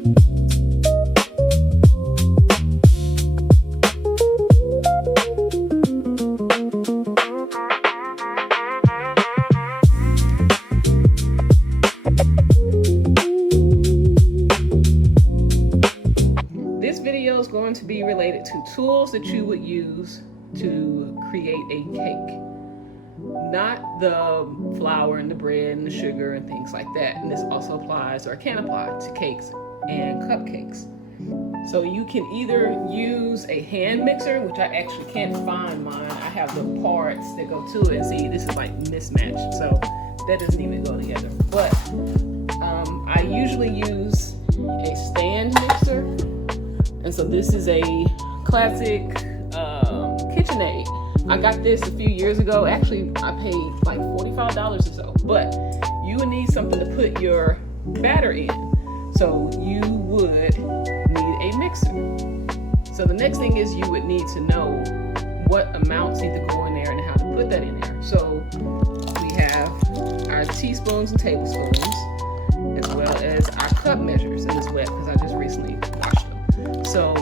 This video is going to be related to tools that you would use to create a cake. Not the flour and the bread and the sugar and things like that. And this also applies, or can apply, to cakes and cupcakes. So you can either use a hand mixer, which I actually can't find mine. I have the parts that go to it. And see, this is like mismatched, so that doesn't even go together. But I usually use a stand mixer. And so this is a classic KitchenAid. I got this a few years ago. Actually, I paid like $45 or so. But you would need something to put your batter in. So you would need a mixer. So the next thing is you would need to know what amounts need to go in there and how to put that in there. So we have our teaspoons and tablespoons, as well as our cup measures. And it's wet because I just recently washed them. So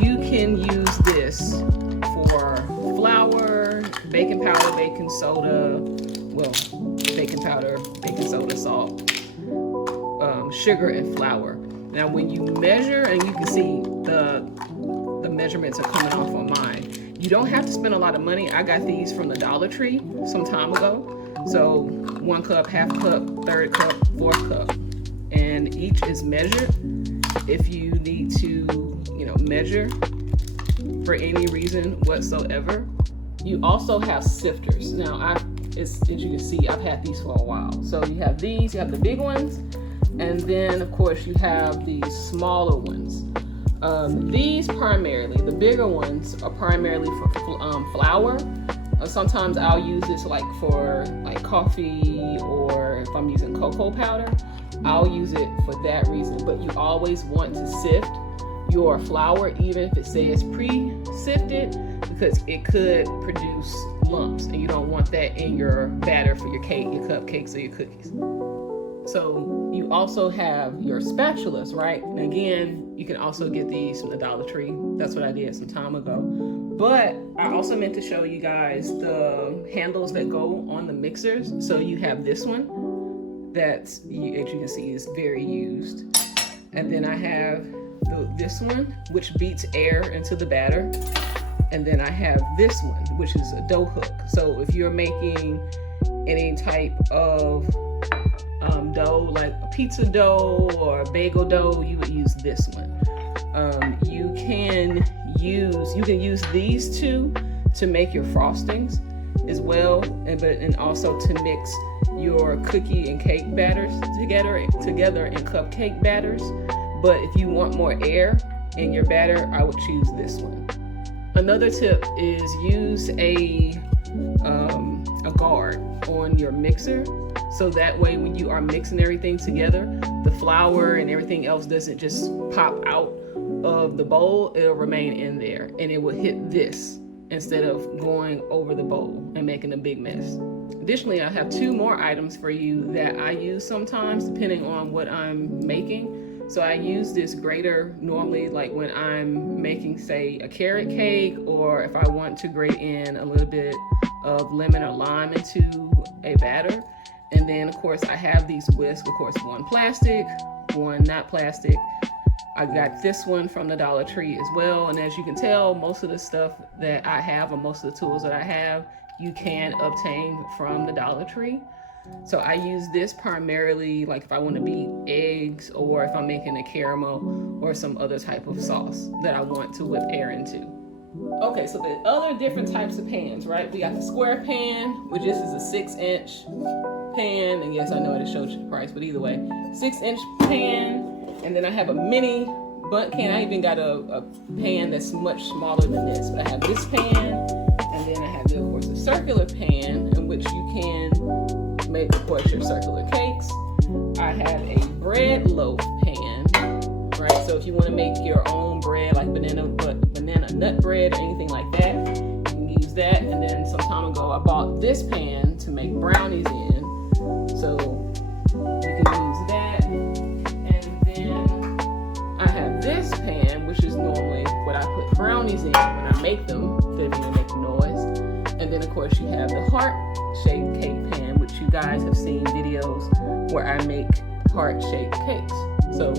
you can use this for flour, baking powder, baking soda, well, baking powder, baking soda, salt, sugar, and flour. Now when you measure, and you can see the measurements are coming off on mine, you don't have to spend a lot of money. I got these from the Dollar Tree some time ago. So 1 cup, half cup, 1/3 cup, 4th cup, and each is measured. If you need to, measure for any reason whatsoever. You also have sifters. Now, as you can see, I've had these for a while. So you have these, you have the big ones, and then of course you have the smaller ones. These primarily, the bigger ones are primarily for flour. Sometimes I'll use this for coffee, or if I'm using cocoa powder, I'll use it for that reason. But you always want to sift your flour, even if it says pre-sifted, because it could produce lumps, and you don't want that in your batter for your cake, your cupcakes, or your cookies. So you also have your spatulas, right? And again, you can also get these from the Dollar Tree. That's what I did some time ago. But I also meant to show you guys the handles that go on the mixers. So you have this one that's, as you can see, is very used. And then I have this one, which beats air into the batter. And then I have this one, which is a dough hook. So if you're making any type of dough, like a pizza dough or a bagel dough, you would use this one. You can use these two to make your frostings as well, and also to mix your cookie and cake batters together in cupcake batters. But if you want more air in your batter, I would choose this one. Another tip is use a guard on your mixer, so that way when you are mixing everything together, the flour and everything else doesn't just pop out of the bowl. It'll remain in there, and it will hit this instead of going over the bowl and making a big mess. Additionally, I have 2 more items for you that I use sometimes depending on what I'm making. So I use this grater normally, like when I'm making, say, a carrot cake, or if I want to grate in a little bit of lemon or lime into a batter. And then of course I have these whisks, of course, one plastic, one not plastic. I got this one from the Dollar Tree as well. And as you can tell, most of the stuff that I have, or most of the tools that I have, you can obtain from the Dollar Tree. So I use this primarily like if I want to beat eggs, or if I'm making a caramel or some other type of sauce that I want to whip air into. Okay, so the other different types of pans, right? We got the square pan, which this is a 6-inch pan. And yes, I know it showed you the price, but either way, 6-inch pan. And then I have a mini bundt can. I even got a pan that's much smaller than this. But I have this pan, and then I have, of course, a circular pan in which you can make, of course, your circular cakes. I have a bread loaf pan, right? So if you want to make your own bread, like banana nut bread or anything like that, you can use that. And then some time ago, I bought this pan to make brownies in. So you can use that. And then which is normally what I put brownies in when I make them, they're gonna make noise. And then of course you have the heart-shaped cake pan, which you guys have seen videos where I make heart-shaped cakes. So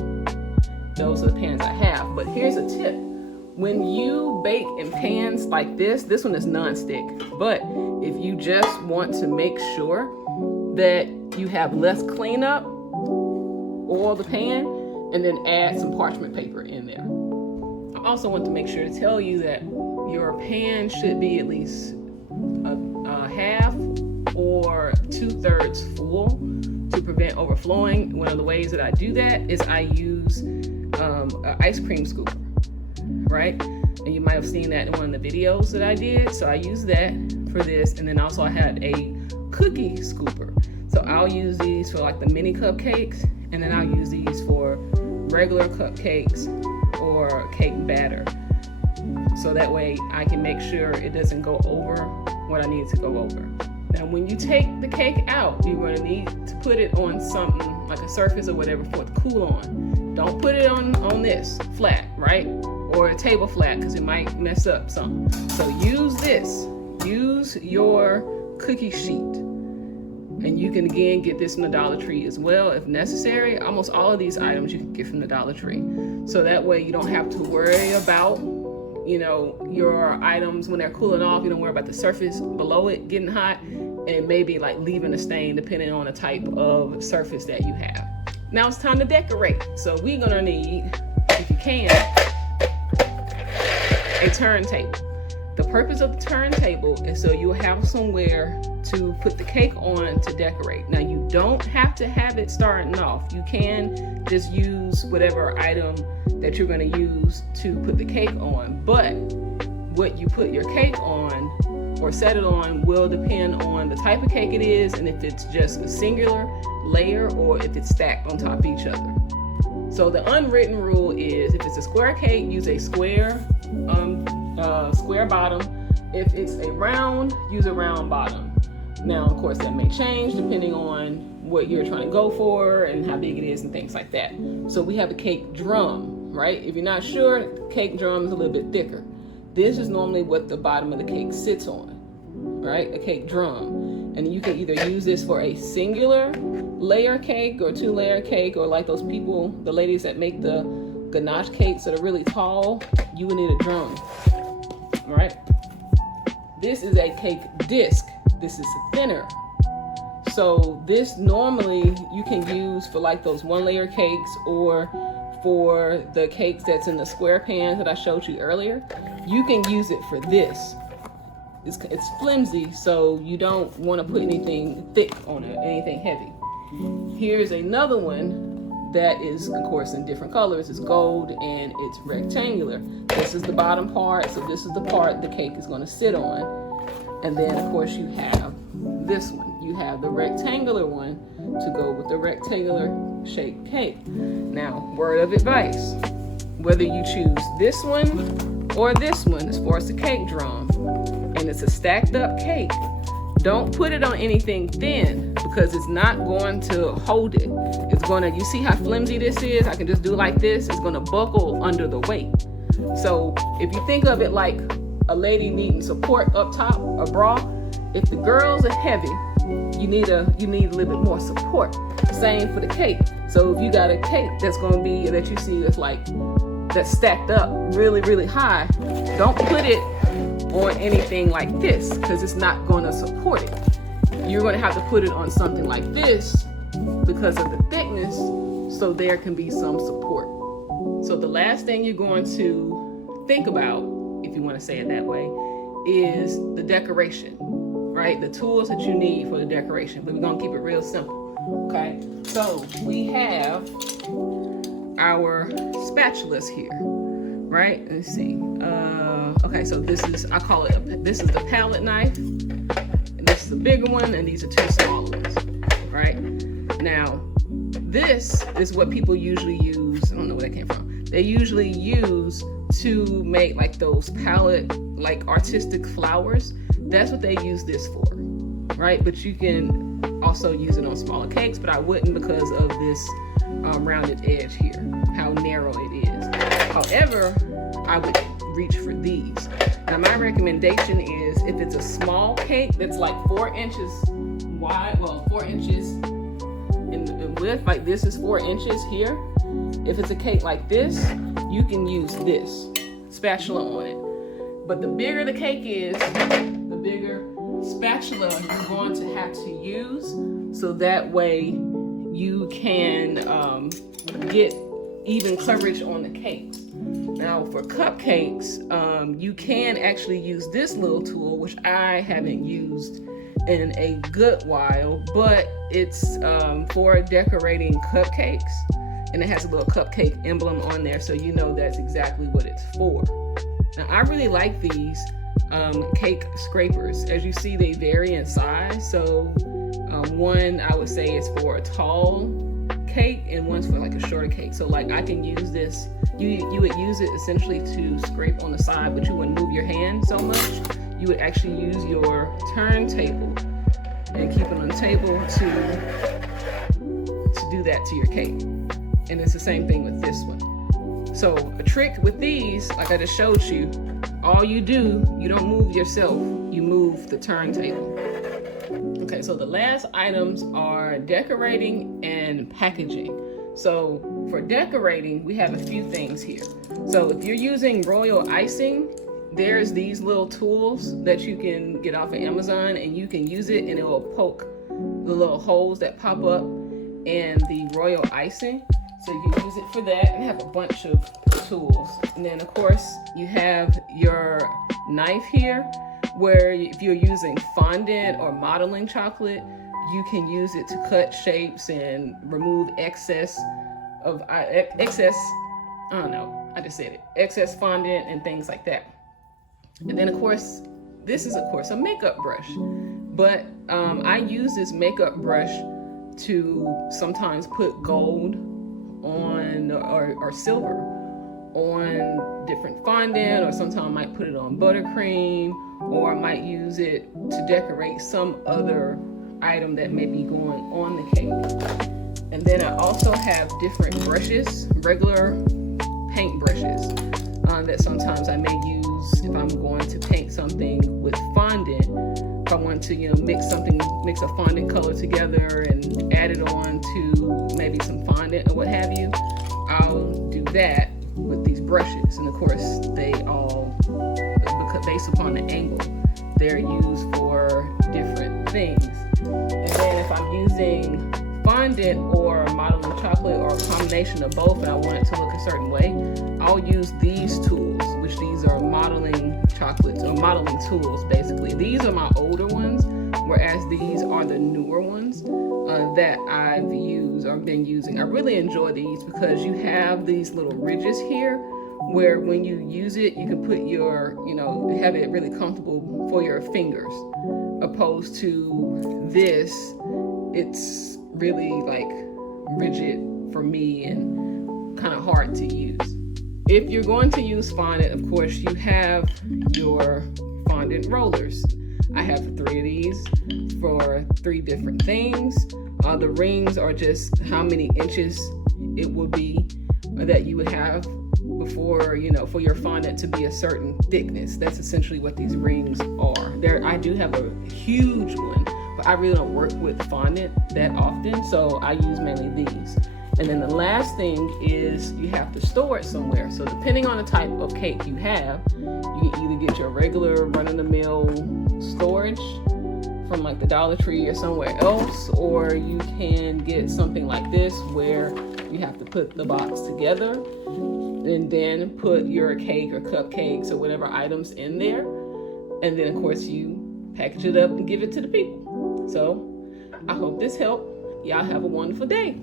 those are the pans I have. But here's a tip. When you bake in pans like this one is non-stick. But if you just want to make sure that you have less cleanup, oil the pan and then add some parchment paper in there. I also want to make sure to tell you that your pan should be at least a half or 2/3 full to prevent overflowing. One of the ways that I do that is I use an ice cream scooper, right? And you might have seen that in one of the videos that I did. So I use that for this. And then also I had a cookie scooper. So I'll use these for like the mini cupcakes, and then I'll use these for regular cupcakes or cake batter. So that way I can make sure it doesn't go over what I need to go over. Now when you take the cake out, you're going to need to put it on something like a surface or whatever for it to cool on. Don't put it on this flat, right? Or a table flat, because it might mess up something. So use this. Use your cookie sheet. And you can again get this from the Dollar Tree as well if necessary. Almost all of these items you can get from the Dollar Tree. So that way you don't have to worry about, you know, your items when they're cooling off. You don't worry about the surface below it getting hot and maybe like leaving a stain depending on the type of surface that you have. Now it's time to decorate. So we're gonna need, if you can, a turntable. The purpose of the turntable is so you'll have somewhere to put the cake on to decorate. Now you don't have to have it starting off. You can just use whatever item that you're going to use to put the cake on. But what you put your cake on or set it on will depend on the type of cake it is and if it's just a singular layer or if it's stacked on top of each other. So the unwritten rule is if it's a square cake, use a square bottom. If it's a round, use a round bottom. Now, of course, that may change depending on what you're trying to go for and how big it is and things like that. So we have a cake drum, right? If you're not sure, cake drum is a little bit thicker. This is normally what the bottom of the cake sits on, right? A cake drum. And you can either use this for a singular layer cake or 2-layer cake, or like those people, the ladies that make the ganache cakes that are really tall, you would need a drum, right? This is a cake disc. This is thinner. So this normally you can use for like those 1-layer cakes or for the cakes that's in the square pans that I showed you earlier. You can use it for this. It's flimsy, so you don't want to put anything thick on it, anything heavy. Here's another one that is, of course, in different colors. It's gold and it's rectangular. This is the bottom part, so this is the part the cake is going to sit on. And then, of course, you have this one. You have the rectangular one to go with the rectangular shaped cake. Now, word of advice, whether you choose this one or this one, as far as the cake drum, and it's a stacked up cake, don't put it on anything thin because it's not going to hold it. It's going to, you see how flimsy this is? I can just do like this. It's going to buckle under the weight. So if you think of it like a lady needing support up top, a bra, if the girls are heavy, you need a little bit more support. Same for the cake. So if you got a cake that's going to be, that you see that's stacked up really, really high, don't put it on anything like this because it's not going to support it. You're going to have to put it on something like this because of the thickness, so there can be some support. So the last thing you're going to think about, if you want to say it that way, is the decoration, right? The tools that you need for the decoration, but we're going to keep it real simple, okay? So we have our spatulas here, right? Let's see. Okay, so this is, I call it, this is the palette knife, and this is a bigger one, and these are 2 smaller ones, right? Now, this is what people usually use. I don't know where that came from. They usually use to make like those palette, like artistic flowers. That's what they use this for, right? But you can also use it on smaller cakes, but I wouldn't because of this rounded edge here, how narrow it is. However, I would reach for these. Now my recommendation is if it's a small cake that's like 4 inches wide, well 4 inches in width, like this is 4 inches here. If it's a cake like this, you can use this spatula on it. But the bigger the cake is, the bigger spatula you're going to have to use, so that way you can get even coverage on the cakes. Now for cupcakes, you can actually use this little tool, which I haven't used in a good while, but it's for decorating cupcakes, and it has a little cupcake emblem on there, so you know that's exactly what it's for. Now I really like these cake scrapers. As you see, they vary in size. So one I would say is for a tall cake and one's for like a shorter cake. So like I can use this, you would use it essentially to scrape on the side, but you wouldn't move your hand so much. You would actually use your turntable and keep it on the table to do that to your cake. And it's the same thing with this one. So a trick with these, like I just showed you, all you do, you don't move yourself, you move the turntable. Okay, so the last items are decorating and packaging. So for decorating, we have a few things here. So if you're using royal icing, there's these little tools that you can get off of Amazon, and you can use it and it will poke the little holes that pop up in the royal icing. So you can use it for that, and have a bunch of tools. And then of course you have your knife here, where if you're using fondant or modeling chocolate, you can use it to cut shapes and remove excess fondant and things like that. And then of course, this is of course a makeup brush, but I use this makeup brush to sometimes put gold on or silver on different fondant, or sometimes I might put it on buttercream, or I might use it to decorate some other item that may be going on the cake. And then I also have different brushes, regular paint brushes, that sometimes I may use if I'm going to paint something with fondant. If I want to, mix a fondant color together and add it on to maybe some fondant or what have you, I'll do that with these brushes. And of course, they all, based upon the angle, they're used for different things. And then if I'm using fondant or modeling chocolate, or a combination of both, and I want it to look a certain way, I'll use these tools, which these are modeling chocolates, or modeling tools basically. These are my older ones, whereas these are the newer ones that I've used or been using. I really enjoy these because you have these little ridges here where when you use it, you can put your, have it really comfortable for your fingers, opposed to this, it's really like rigid for me and kind of hard to use. If you're going to use fondant, of course, you have your fondant rollers. I have 3 of these for 3 different things. The rings are just how many inches it would be that you would have before, for your fondant to be a certain thickness. That's essentially what these rings are. I do have a huge one, but I really don't work with fondant that often, so I use mainly these. And then the last thing is you have to store it somewhere. So depending on the type of cake you have, you can either get your regular run-of-the-mill storage from like the Dollar Tree or somewhere else, or you can get something like this where you have to put the box together and then put your cake or cupcakes or whatever items in there. And then of course you package it up and give it to the people. So I hope this helped. Y'all have a wonderful day.